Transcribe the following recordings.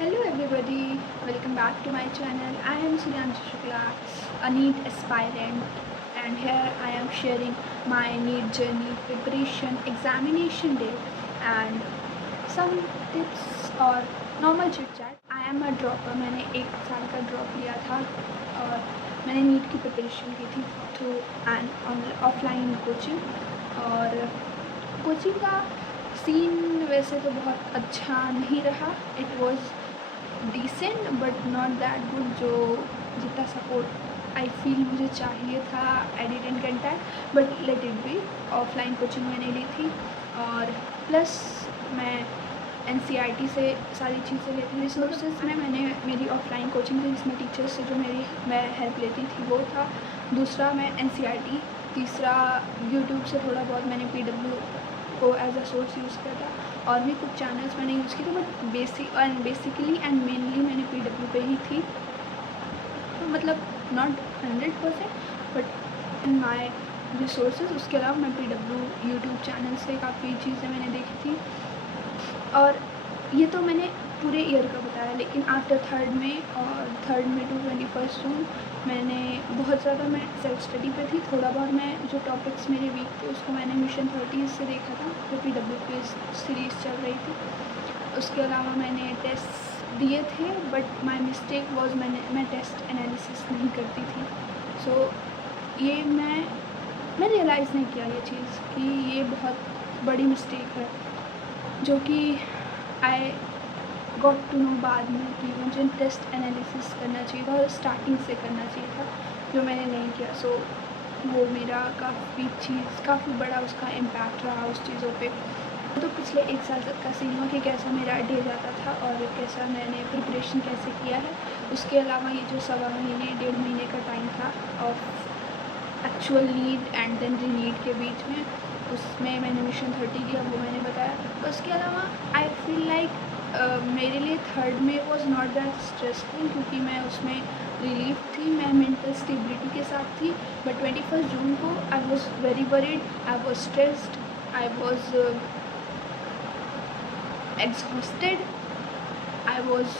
Hello everybody, welcome back to my channel. I am Suryanshi Shukla, a NEET aspirant, and here I am sharing my NEET journey, preparation, examination day and some tips और normal chit chat. I am a dropper. मैंने 1 साल का drop लिया था और मैंने NEET की preparation की थी थ्रू एन ऑफलाइन कोचिंग। और कोचिंग का सीन वैसे तो बहुत अच्छा नहीं रहा। It was decent but not that good, जो जितना सपोर्ट आई फील मुझे चाहिए था I didn't get that, but let it be. Offline coaching मैंने ली थी और प्लस मैं NCERT से सारी चीज़ें लेती थी। रिसोर्सेज में मैंने मेरी ऑफलाइन कोचिंग थी जिसमें टीचर्स से जो मैं हेल्प लेती थी वो था। दूसरा मैं NCERT, तीसरा यूट्यूब से थोड़ा बहुत मैंने PW को एज अ सोर्स यूज़ किया था और भी कुछ चैनल्स मैंने यूज़ किए थे, बट बेसिकली एंड मेनली मैंने PW पे ही थी। तो मतलब not 100% but in my resources. उसके अलावा मैं PW यूट्यूब चैनल से काफ़ी चीज़ें मैंने देखी थी और ये तो मैंने पूरे ईयर का बताया। लेकिन आफ्टर थर्ड में टू 21 जून मैंने बहुत ज़्यादा मैं सेल्फ स्टडी पे थी। थोड़ा बहुत मैं जो टॉपिक्स मेरे वीक थे उसको मैंने मिशन 30 से देखा था जो PW की सीरीज़ चल रही थी। उसके अलावा मैंने टेस्ट दिए थे बट माई मिस्टेक वॉज मैं टेस्ट एनालिसिस नहीं करती थी। सो ये मैं रियलाइज़ नहीं किया ये चीज़ कि ये बहुत बड़ी मिस्टेक है, जो कि आई गॉट टू नो बाद में कि मुझे टेस्ट एनालिसिस करना चाहिए था और स्टार्टिंग से करना चाहिए था, जो मैंने नहीं किया। सो वो मेरा काफ़ी बड़ा उसका इम्पैक्ट रहा उस चीज़ों पे। तो पिछले 1 साल तक का सीन हुआ कि कैसा मेरा डे जाता था और कैसा मैंने प्रिपरेशन कैसे किया है। उसके अलावा ये जो 1.25 1.5 महीने का टाइम था of actual NEET and then reNEET के बीच में, उसमें मैंने मिशन 30 किया, वो मैंने बताया। उसके अलावा आई फील लाइक मेरे लिए थर्ड में वॉज नॉट दैट स्ट्रेसफुल क्योंकि मैं उसमें रिलीफ थी, मैं मेंटल स्टेबिलिटी के साथ थी। बट 21 जून को I was very worried, I was stressed, I was exhausted, I was,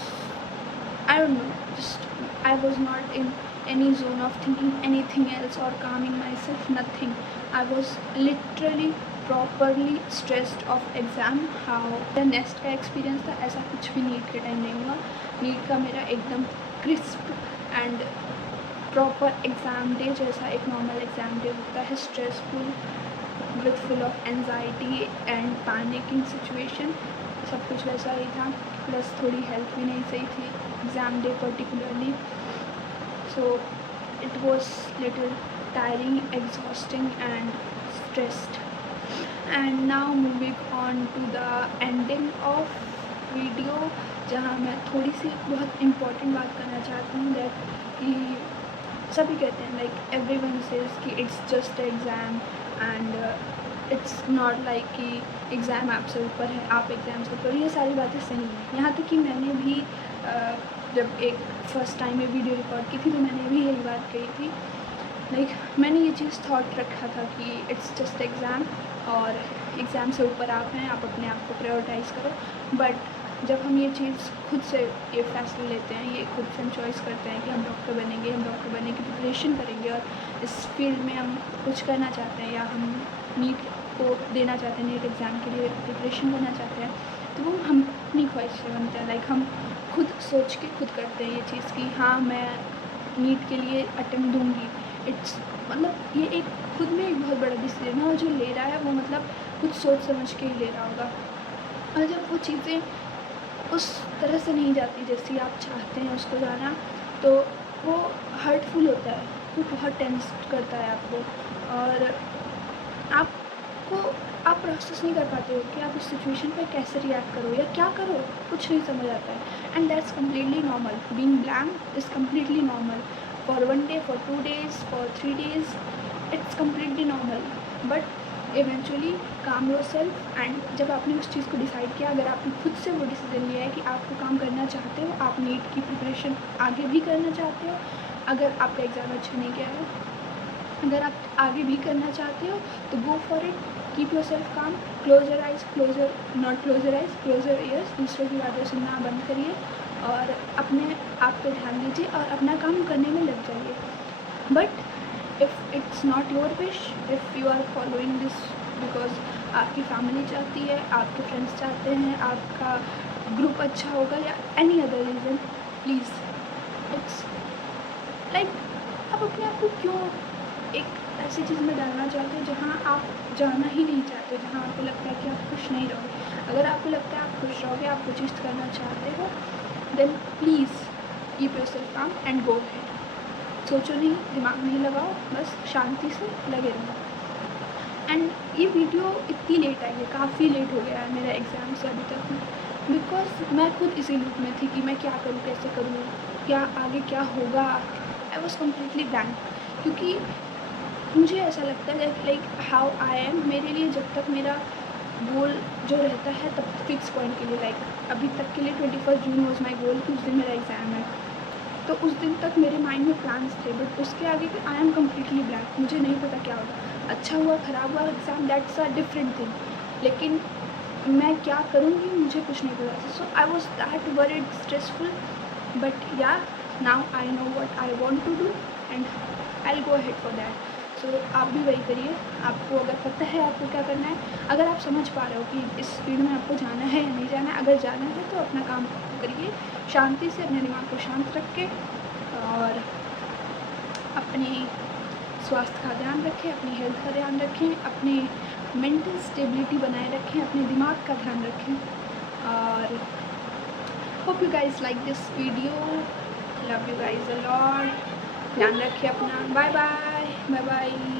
I don't know, just I was not in any zone of thinking anything else or calming myself, nothing. I was literally properly stressed of exam. how the next का experience था ऐसा कुछ भी NEET के time नहीं हुआ। NEET का मेरा एकदम crisp and proper exam day जैसा एक नॉर्मल एग्ज़ाम डे होता है, stressful with full of anxiety and panicking situation, सब कुछ वैसा ही था। प्लस थोड़ी हेल्थ भी नहीं सही थी exam day particularly. So it was little tiring, exhausting and stressed. And now moving on to the ending of video, जहाँ मैं थोड़ी सी बहुत इम्पोर्टेंट बात करना चाहती हूँ दैट कि सभी कहते हैं लाइक एवरीवन सेज कि it's just exam and it's not like कि एग्ज़ाम आपसे ऊपर है, आप एग्ज़ाम से ऊपर। ये सारी बातें सही हैं। यहाँ तक कि मैंने भी जब एक फर्स्ट टाइम में वीडियो रिकॉर्ड की थी तो मैंने भी यही बात कही थी। लाइक मैंने ये चीज़ थॉट रखा था कि इट्स जस्ट एग्ज़ाम और एग्ज़ाम से ऊपर आप हैं, आप अपने आप को प्रायोरिटाइज़ करो। बट जब हम ये चीज़ खुद से ये फैसले लेते हैं, ये खुद से हम चॉइस करते हैं कि हम डॉक्टर बनेंगे, हम डॉक्टर बनने की प्रिपरेशन करेंगे और इस फील्ड में हम कुछ करना चाहते हैं या हम नीट को देना चाहते हैं, नीट एग्ज़ाम के लिए प्रिपरेशन करना चाहते हैं, तो वो हम अपनी ख्वाहिश से बनते हैं। लाइक हम खुद सोच के खुद करते हैं ये चीज़ कि हाँ मैं नीट के लिए अटेम्प्ट दूँगी। इट्स मतलब ये एक खुद में एक बहुत बड़ा डिसीजन है और जो ले रहा है वो मतलब कुछ सोच समझ के ही ले रहा होगा। और जब वो चीज़ें उस तरह से नहीं जाती जैसी आप चाहते हैं उसको जाना, तो वो हर्टफुल होता है, वो बहुत टेंस करता है आपको और आपको आप प्रोसेस नहीं कर पाते हो कि आप उस सिचुएशन पर कैसे रिएक्ट करो या क्या करो, कुछ नहीं समझ आता है। And that's completely normal, being blank is completely normal for 1 day, for 2 days, for 3 days, it's completely normal. But eventually काम योर सेल्फ एंड जब आपने उस चीज़ को डिसाइड किया, अगर आपने खुद से वो डिसीजन लिया है कि आप वो काम करना चाहते हो, आप नीट की प्रिपरेशन आगे भी करना चाहते हो, अगर आपका एग्ज़ाम अच्छा नहीं गया है, अगर आप आगे भी करना चाहते हो तो go for it, keep yourself calm, close your eyes, close your not close your eyes, close your ears, दूसरों की बातें सुनना बंद करिए और अपने आप पे ध्यान दीजिए और अपना काम करने में लग जाइए. But if it's not your wish, if you are following this because आपकी फैमिली चाहती है, आपके फ्रेंड्स चाहते हैं, आपका ग्रुप अच्छा होगा या any other reason, please it's like आप अपने आप को क्यों एक ऐसी चीज़ में डालना चाहते हो जहाँ आप जाना ही नहीं चाहते, जहाँ आपको लगता है कि आप खुश नहीं रहोगे. अगर आपको लगता है आप खुश रहोगे, आप कोई चीज़ करना चाहते हो, देन प्लीज़ कीप योरसेल्फ काम एंड गो अहेड. सोचो नहीं, दिमाग नहीं लगाओ, बस शांति से लगे रहो. एंड ये वीडियो इतनी लेट आई है, काफ़ी लेट हो गया है मेरा एग्ज़ाम से अभी तक में, बिकॉज मैं खुद इसी लूप में थी कि मैं क्या करूँ, कैसे करूँ, क्या आगे क्या होगा. I was completely blank. क्योंकि मुझे ऐसा लगता है लाइक हाउ आई एम, मेरे लिए जब तक मेरा गोल जो रहता है तब फिक्स पॉइंट के लिए, लाइक अभी तक के लिए 21 जून वॉज माई गोल कि उस दिन मेरा एग्ज़ाम है, तो उस दिन तक मेरे माइंड में प्लान्स थे. बट उसके आगे आई एम कम्प्लीटली ब्लैंक. मुझे नहीं पता क्या होगा, अच्छा हुआ ख़राब हुआ exam, that's a different thing, लेकिन मैं क्या करूँगी मुझे कुछ नहीं पता. So I was that worried, stressful. But yeah now I know what I want to do and I will go ahead for that. So आप भी वही करिए. आपको अगर पता है आपको क्या करना है, अगर आप समझ पा रहे हो कि इस फील्ड में आपको जाना है या नहीं जाना है, अगर जाना है तो अपना काम करिए शांति से, अपने दिमाग को शांत रख के, और अपने स्वास्थ्य का ध्यान रखें, अपनी हेल्थ का ध्यान रखें, अपनी मेंटल स्टेबिलिटी बनाए रखें, अपने दिमाग का ध्यान रखें. और hope you guys like this video. Love you guys a lot. ध्यान रखिए अपना. Bye bye. Bye bye.